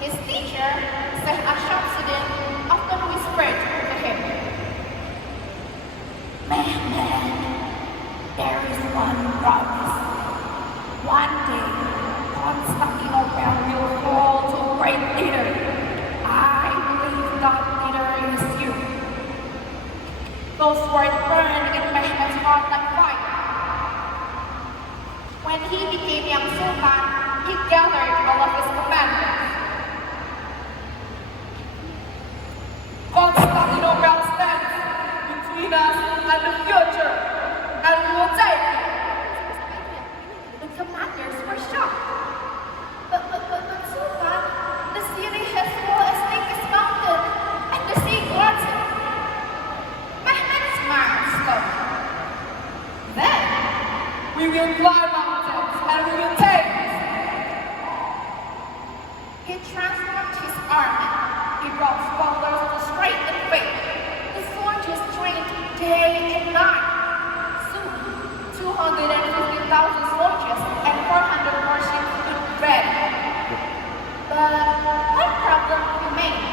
His teacher, Syekh Ashamsuddin, often whispered to him, "Man, there is one promise. One day, Constantinople will fall to a great leader. I believe that leader is you." Those words burned in Mehmet's heart like fire. When he became young sultan, he gathered all of his commanders. "Constantinople stands between us and the future, and we will take it." The commanders were shocked. But Sultan, the city has full as thick as mountain, and the sea guards it. Mehmet smiled slowly. "Then we will climb mountains and we will take it." He transformed his army. He brought scholars to straighten the faith. The soldiers trained day and night. Soon, 250,000 soldiers and 400 warships stood ready. But one problem remained: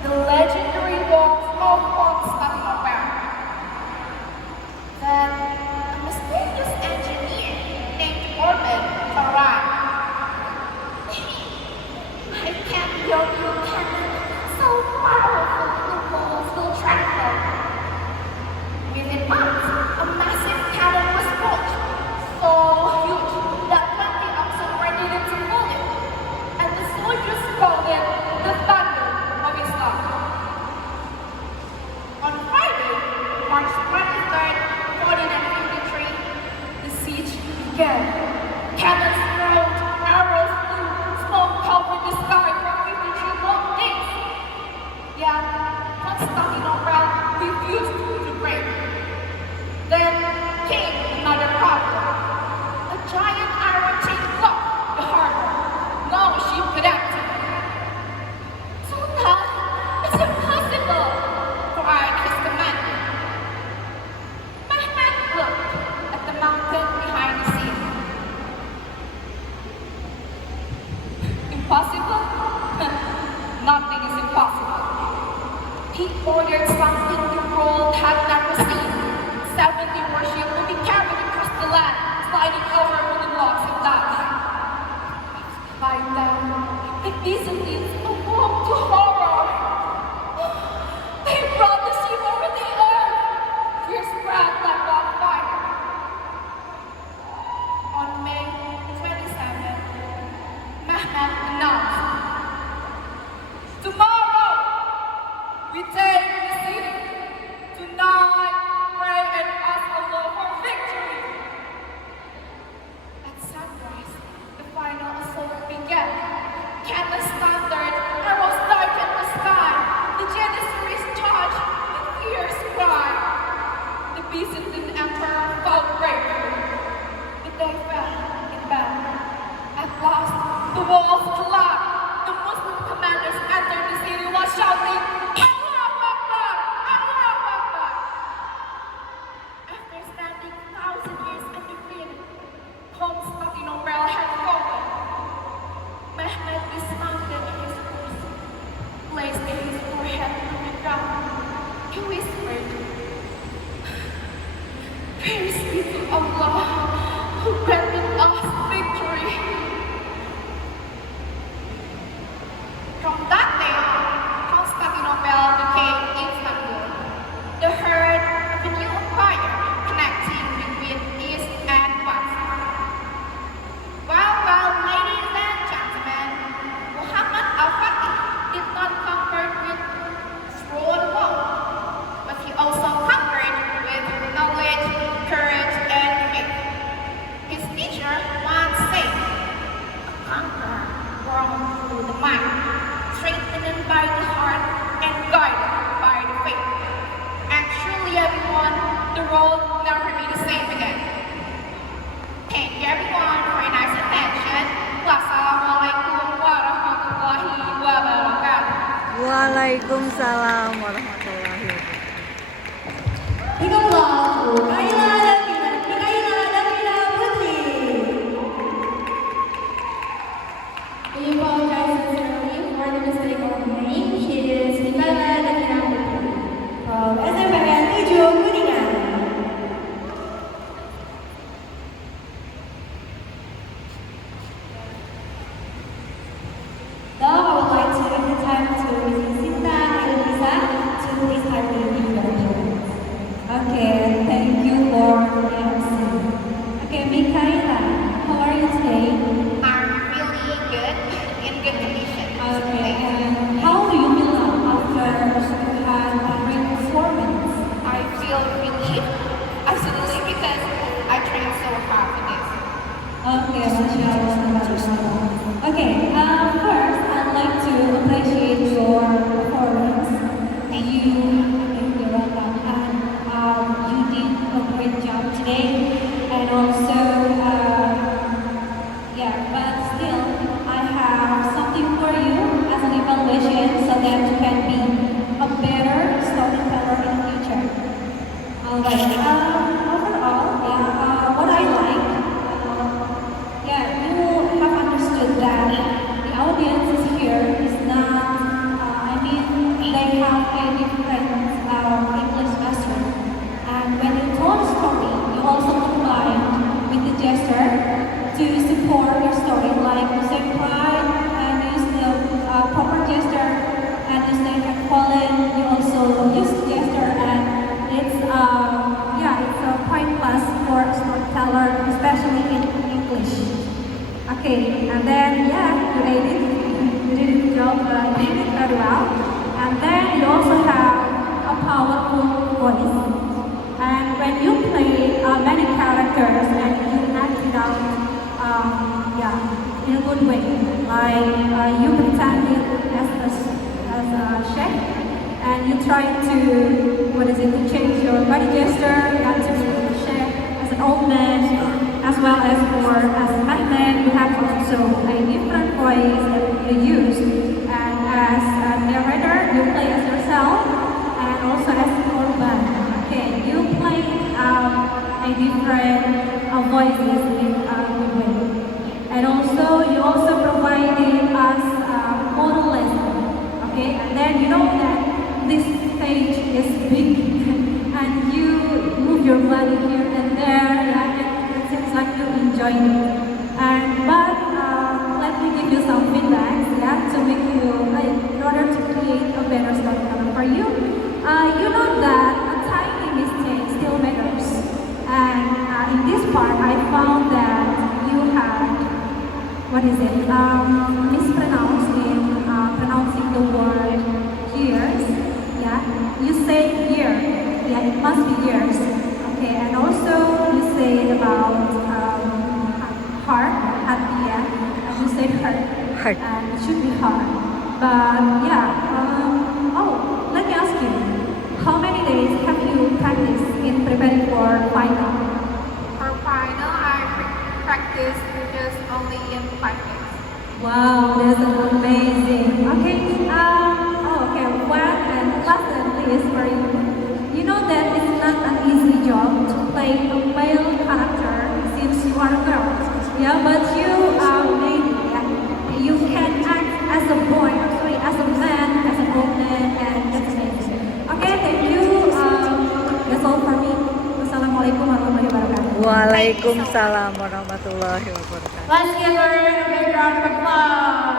the legendary walls of Constantinople. Then, a mysterious engineer named Muhamad arrived. "I can't build you a cannon so powerful the walls will tremble." Within months, a massive cannon was built, so huge that 20 oxen were needed to pull it, and the soldiers called it the Thunder of Islam. On Friday, March 23rd, 1453, the siege began. Cannons roared, arrows flew, smoke covered the sky for 53 long days. Yet, Constantinople refused to break. Then came another problem. A giant iron chain blocked the harbor. No ship could enter. "Sultan, it's impossible!" cried his commander. Mehmet looked at the mountain behind the sea. "Impossible? Nothing is impossible." He ordered something the world had never seen. 70 warships would be carried across the land, sliding over wooden logs and docks. By then, the Byzantines awoke to horror. They brought the ship over the earth. Fear spread like wildfire. On May 27th, Muhammad announced, "Tomorrow, we take the city. Tonight, pray and ask Allah for victory." At sunrise, the final assault began. Cannons thundered, arrows darkened the sky. The Janissaries charged with fierce cry. The Byzantine emperor fought bravely, but they fell in battle. At last, the walls collapsed. The Muslim commanders entered the city while shouting, "Allahu Akbar! Allahu Akbar!" After standing 1,000 years undefeated, Constantinople had fallen. Mehmet dismounted his horse, placed his forehead on the ground. He whispered, "Praise be to Allah, who granted us victory." From that day, Constantinople became Istanbul, the heart of a new empire connecting between East and West. Well, ladies and gentlemen, Muhammad al-Fatih did not conquer with sword alone, but he also conquered with knowledge, courage, and faith. His teacher once said, "A conqueror born through the mind, strengthened by the heart, and guided by the faith." And truly, everyone, the world will never be the same again. Thank you, everyone, for your nice attention. Wassalamualaikum warahmatullahi wabarakatuh. Waalaikumsalam warahmatullahi wabarakatuh. Ikutlah Kaila dan Vina Putri. We apologize Okay, and then yeah, you did it. You did it job. You did it very well. And then you also have a powerful voice. And when you play many characters and you act it out, yeah, in a good way. Like you pretended as a chef, and you try to change your body gesture, you have to be a chef, as an old man, as well as as a man, you have also a different voice that you use. And as a narrator, you play as yourself, and also as a korban. Okay, you play a different voices in a good way. And also, you also provided us moral lesson. Okay, and then you know that this stage is big, and you move your body here and there, yeah, and it seems like you enjoy it. But let me give you some feedback, yeah, to make you, in order to create a better storytelling for you. You know that a tiny mistake still matters. And in this part, I found that you had, mispronounced in pronouncing the word years. Yeah, you say year. Yeah, it must be years. Okay, and also you say about heart at the end, and you said heart. And it should be heart. But yeah, let me ask you, how many days have you practiced in preparing for final? For final, I practice just only in 5 days. Wow, that's amazing. Okay, okay, one and last and least for you. You know that it's not an easy job to play a male character since you are a girl. Yeah, but you are lady. Yeah. You can act as a boy, as a man, as an old man, and that's amazing. Okay, thank you. That's all for me. Wassalamualaikum warahmatullahi wabarakatuh. Waalaikumsalam warahmatullahi wabarakatuh. Let's give her a big round of applause.